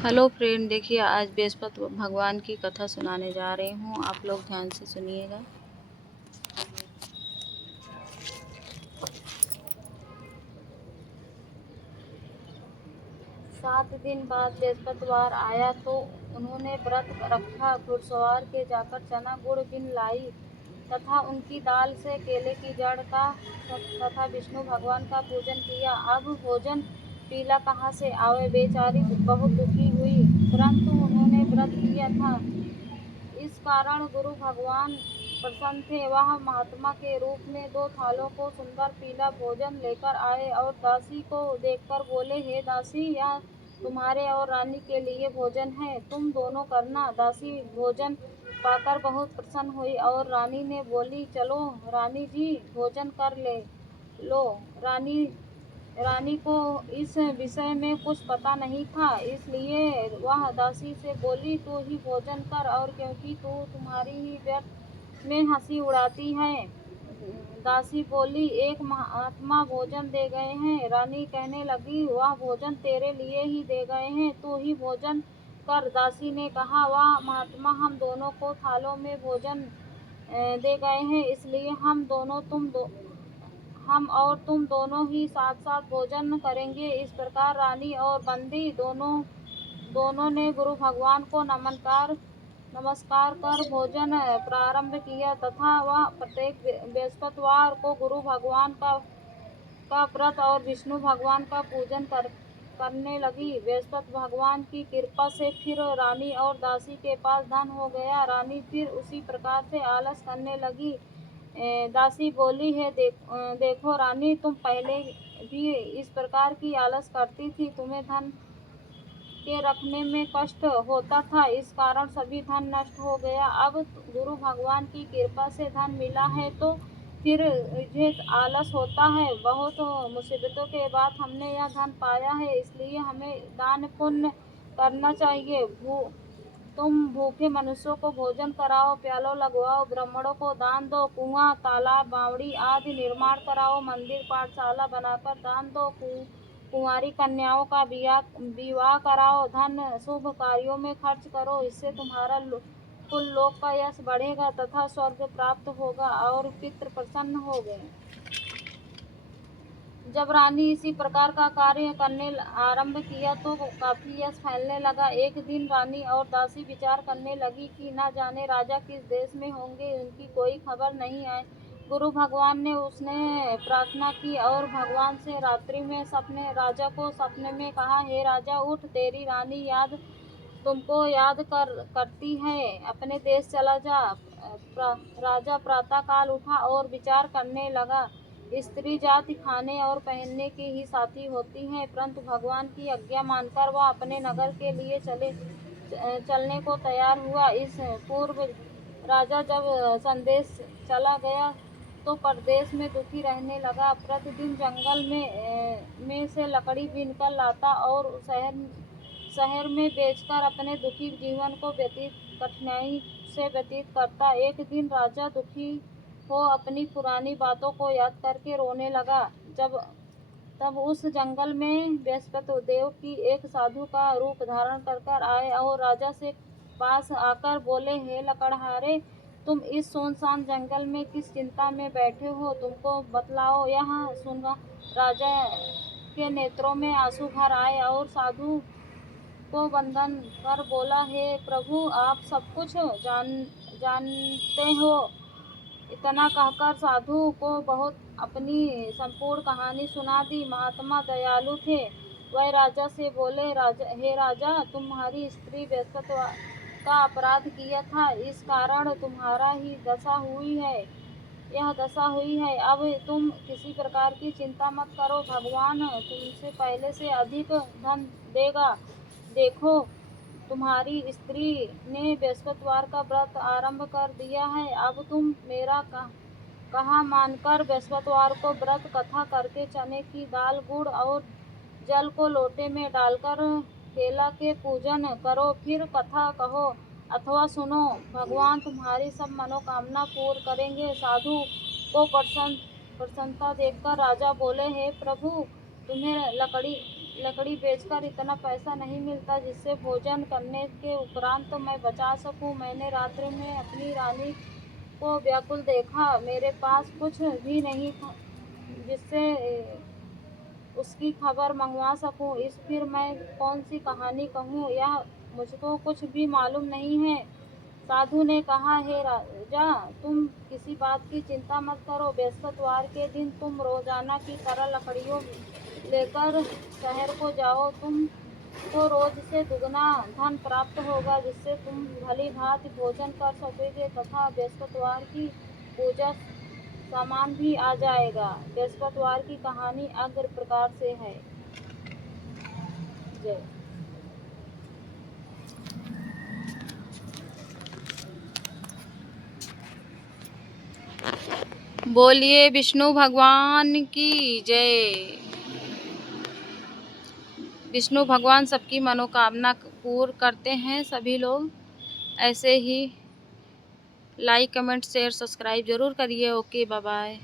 Hello friend, देखिए आज बृहस्पति भगवान की कथा सुनाने जा रही हूँ। आप लोग ध्यान से सुनिएगा। 7 दिन बाद बृहस्पतिवार आया तो उन्होंने व्रत रखा। घुड़सवार के जाकर चना गुड़ बिन लाई तथा उनकी दाल से केले की जड़ का तथा विष्णु भगवान का पूजन किया। अब भोजन पीला कहाँ से आवे, बेचारी बहुत दुखी हुई, परंतु उन्होंने व्रत किया था, इस कारण गुरु भगवान प्रसन्न थे। वह महात्मा के रूप में 2 थालों को सुंदर पीला भोजन लेकर आए और दासी को देखकर बोले, हे दासी, यह तुम्हारे और रानी के लिए भोजन है, तुम दोनों करना। दासी भोजन पाकर बहुत प्रसन्न हुई और रानी ने बोली, चलो रानी जी, भोजन कर लो। रानी को इस विषय में कुछ पता नहीं था, इसलिए वह दासी से बोली, तू ही भोजन कर, और क्योंकि तू तुम्हारी ही व्यर्थ में हंसी उड़ाती है। दासी बोली, एक महात्मा भोजन दे गए हैं। रानी कहने लगी, वह भोजन तेरे लिए ही दे गए हैं, तू ही भोजन कर। दासी ने कहा, वह महात्मा हम दोनों को थालों में भोजन दे गए हैं, इसलिए हम और तुम दोनों ही साथ साथ भोजन करेंगे। इस प्रकार रानी और बंदी दोनों ने गुरु भगवान को नमस्कार कर भोजन प्रारंभ किया तथा वह प्रत्येक बृहस्पतिवार को गुरु भगवान का व्रत और विष्णु भगवान का पूजन करने लगी। बृहस्पति भगवान की कृपा से फिर रानी और दासी के पास धन हो गया। रानी फिर उसी प्रकार से आलस करने लगी। दासी बोली, है देखो रानी, तुम पहले भी इस प्रकार की आलस करती थी, तुम्हें धन के रखने में कष्ट होता था, इस कारण सभी धन नष्ट हो गया। अब गुरु भगवान की कृपा से धन मिला है तो फिर मुझे आलस होता है। बहुत मुसीबतों के बाद हमने यह धन पाया है, इसलिए हमें दान पुण्य करना चाहिए। तुम भूखे मनुष्यों को भोजन कराओ, प्यालो लगवाओ, ब्राह्मणों को दान दो, कुआं, तालाब, बावड़ी आदि निर्माण कराओ, मंदिर पाठशाला बनाकर दान दो, कुंवारी कन्याओं का विवाह कराओ, धन शुभ कार्यों में खर्च करो, इससे तुम्हारा कुल लोक का यश बढ़ेगा तथा स्वर्ग प्राप्त होगा और पितृ प्रसन्न हो गए। जब रानी इसी प्रकार का कार्य करने आरंभ किया तो काफी यश फैलने लगा। एक दिन रानी और दासी विचार करने लगी कि न जाने राजा किस देश में होंगे, उनकी कोई खबर नहीं आई। गुरु भगवान ने उसने प्रार्थना की और भगवान से रात्रि में राजा को सपने में कहा, हे राजा, उठ, तेरी रानी तुमको याद करती है, अपने देश चला जा। राजा प्रातः काल उठा और विचार करने लगा। स्त्री जाति खाने और पहनने की ही साथी होती है, परंतु भगवान की आज्ञा मानकर वह अपने नगर के लिए चलने को तैयार हुआ। इस पूर्व राजा जब संदेश चला गया तो परदेश में दुखी रहने लगा। प्रतिदिन जंगल में से लकड़ी बीनकर लाता और शहर में बेचकर अपने दुखी जीवन को कठिनाई से व्यतीत करता। एक दिन राजा दुखी हो अपनी पुरानी बातों को याद करके रोने लगा। तब उस जंगल में बृहस्पति देव की एक साधु का रूप धारण कर आए और राजा से पास आकर बोले, हे लकड़हारे, तुम इस सुनसान जंगल में किस चिंता में बैठे हो, तुमको बतलाओ। यह सुनकर राजा के नेत्रों में आंसू भर आए और साधु को वंदन कर बोला, हे प्रभु, आप सब कुछ जानते हो। इतना कहकर साधु को बहुत अपनी संपूर्ण कहानी सुना दी। महात्मा दयालु थे, वह राजा से बोले, हे राजा, तुम्हारी स्त्री बृहस्पति का अपराध किया था, इस कारण तुम्हारा ही यह दशा हुई है। अब तुम किसी प्रकार की चिंता मत करो, भगवान तुमसे पहले से अधिक धन देगा। देखो, तुम्हारी स्त्री ने बृहस्पतिवार का व्रत आरंभ कर दिया है। अब तुम मेरा कहा मानकर बृहस्पतिवार को व्रत कथा करके चने की दाल, गुड़ और जल को लोटे में डालकर केला के पूजन करो, फिर कथा कहो अथवा सुनो, भगवान तुम्हारी सब मनोकामना पूर्ण करेंगे। साधु को प्रसन्नता देखकर राजा बोले, हे प्रभु, तुम्हें लकड़ी बेचकर इतना पैसा नहीं मिलता जिससे भोजन करने के उपरांत तो मैं बचा सकूं। मैंने रात्रि में अपनी रानी को व्याकुल देखा। मेरे पास कुछ भी नहीं था जिससे उसकी खबर मंगवा सकूं। इस फिर मैं कौन सी कहानी कहूँ, यह मुझको कुछ भी मालूम नहीं है। साधु ने कहा, हे राजा, तुम किसी बात की चिंता मत करो। बृहस्पतिवार के दिन तुम रोजाना की तरह लकड़ियों लेकर शहर को जाओ। तुमको रोज से दुगना धन प्राप्त होगा जिससे तुम भली भांति भोजन कर सकोगे तथा बृहस्पतिवार की पूजा सामान भी आ जाएगा। बृहस्पतिवार की कहानी अग्र प्रकार से है। जय। बोलिए विष्णु भगवान की जय। विष्णु भगवान सबकी मनोकामना पूर्ण करते हैं। सभी लोग ऐसे ही लाइक कमेंट शेयर सब्सक्राइब जरूर करिए। Okay, bye bye.